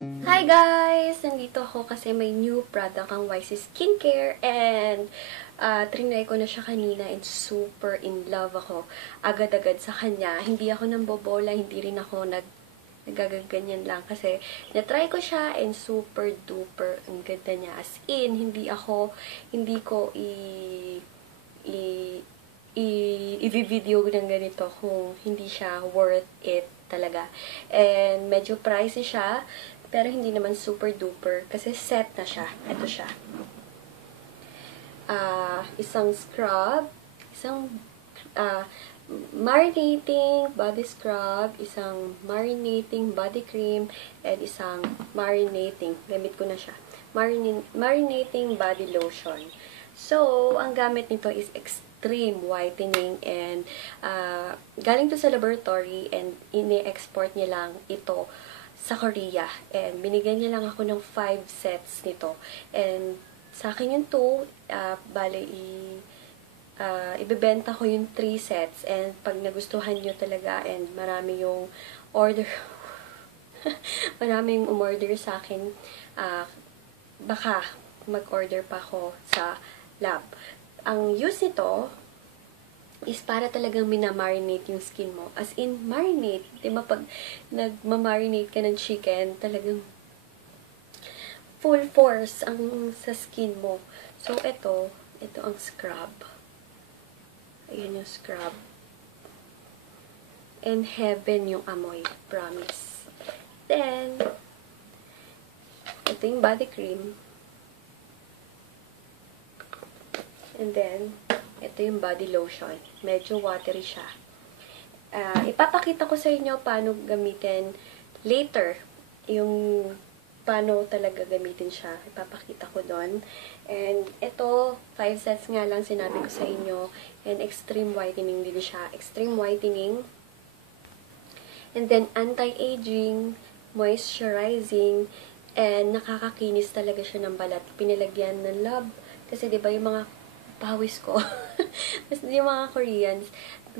Hi guys! Nandito ako kasi may new product ang YC Skincare and trinay ko na siya kanina and super in love ako agad-agad sa kanya. Hindi ako nambobola, hindi rin ako nagaganyan lang kasi na-try ko siya and super duper ang ganda niya. As in, hindi ko i-video ng ganito kung hindi siya worth it talaga. And medyo pricey siya. Pero hindi naman super duper kasi set na siya. Ito siya. Isang scrub, isang marinating body scrub, isang marinating body cream, and isang marinating, gamit ko na siya, marinating body lotion. So, ang gamit nito is extreme whitening and galing to sa laboratory and ini-export niya lang ito sa Korea. And binigyan niya lang ako ng 5 sets nito. And sa akin yung 2, bale ibebenta ko yung 3 sets. And pag nagustuhan nyo talaga and marami yung order, marami yung umorder sa akin, baka mag-order pa ako sa lab. Ang use nito is para talagang minamarinate yung skin mo. As in, marinate. Diba pag nagmamarinate ka ng chicken, talagang full force ang sa skin mo. So, ito ang scrub. Ayan yung scrub. And heaven yung amoy. Promise. Then, ito yung body cream. And then, ito yung body lotion. Medyo watery siya. Ipapakita ko sa inyo paano gamitin later. Yung paano talaga gamitin siya. Ipapakita ko doon. And ito, 5 sets nga lang sinabi ko sa inyo. And extreme whitening din siya. Extreme whitening. And then anti-aging, moisturizing, and nakakakinis talaga siya ng balat. Pinilagyan ng love. Kasi diba yung mga pawis ko. Mas yung mga Koreans,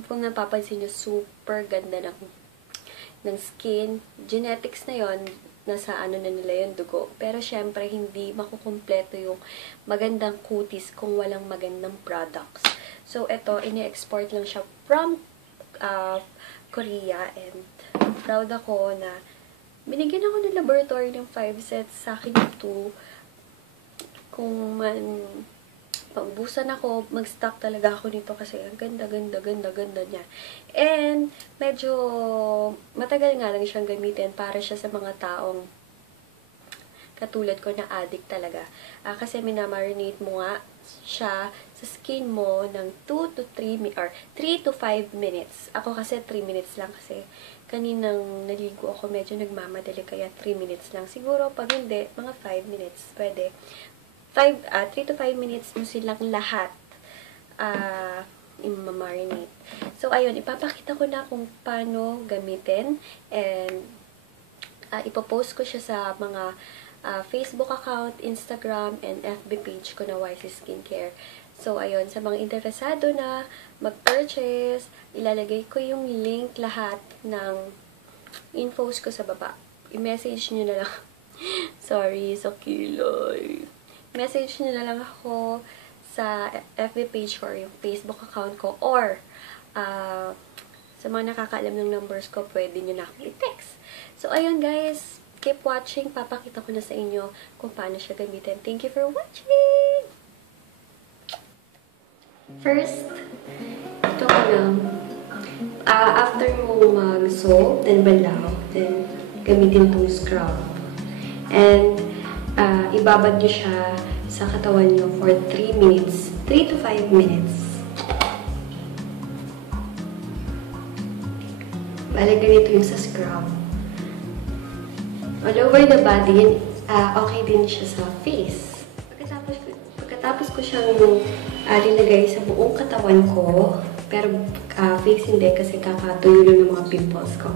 kung napapansin nyo, super ganda ng skin. Genetics na yon, nasa ano na nila yung dugo. Pero syempre, hindi makukumpleto yung magandang kutis kung walang magandang products. So, ito, ini-export lang siya from Korea. And proud ako na binigyan ako ng laboratory ng 5 sets. Sa akin ito, kung man paubusan ako, mag-stock talaga ako nito kasi ang ganda niya. And, medyo matagal nga lang siyang gamitin para siya sa mga taong katulad ko na addict talaga. Kasi minamarinate mo nga siya sa skin mo ng 2 to 3 or 3 to 5 minutes. Ako kasi 3 minutes lang kasi kaninang naligo ako, medyo nagmamadali kaya 3 minutes lang. Siguro pag hindi, mga 5 minutes pwede. 3 to 5 minutes mo silang lahat i-marinate. So, ayun, ipapakita ko na kung paano gamitin and ipopost ko siya sa mga Facebook account, Instagram, and FB page ko na YC Skincare. So, ayun, sa mga interesado na mag-purchase, ilalagay ko yung link lahat ng infos ko sa baba. I-message nyo na lang. Sorry, sa kilay. Message nyo na lang ako sa FB page ko or yung Facebook account ko or sa mga nakakaalam ng numbers ko, pwede nyo na ako i-text. So, ayun guys, keep watching. Papakita ko na sa inyo kung paano siya gamitin. Thank you for watching! First, ito ko lang. After mo mag-soap, then balaw, then gamitin itong scrub. And ibabad nyo siya sa katawan nyo for 3 minutes. 3 to 5 minutes. Bale, ganito yung sa scrub. All over the body, okay din siya sa face. Pagkatapos ko siyang linagay sa buong katawan ko, pero face hindi kasi kakatuyo lang ng mga pimples ko.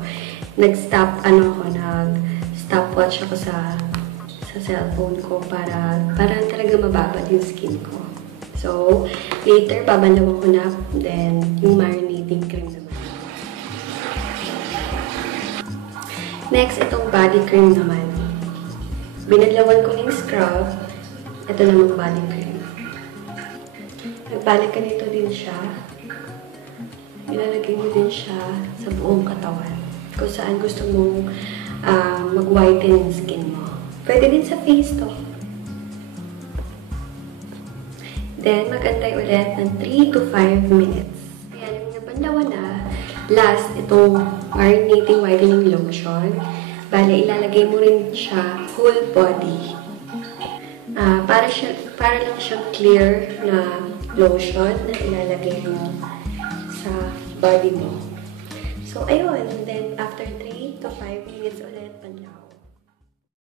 Nag-stopwatch ako sa cellphone ko para talaga mababad yung skin ko. So, later, babalawan ko na, then, yung marinating cream naman. Next, itong body cream naman. Binadlawan ko yung scrub. Ito namang body cream. Nagbalik ka nito din siya. Ilalagay mo din siya sa buong katawan. Kung saan gusto mong mag-whiten yung skin mo. Pwede din sa face to. Then, mag-antay ulit ng 3 to 5 minutes. Ayan, yung nabandawan na, last, itong marinating whitening lotion. Bale, ilalagay mo rin siya whole body. Para lang siyang clear na lotion na ilalagay mo sa body mo. So, ayun. Then, after 3 to 5 minutes ulit, panlaban.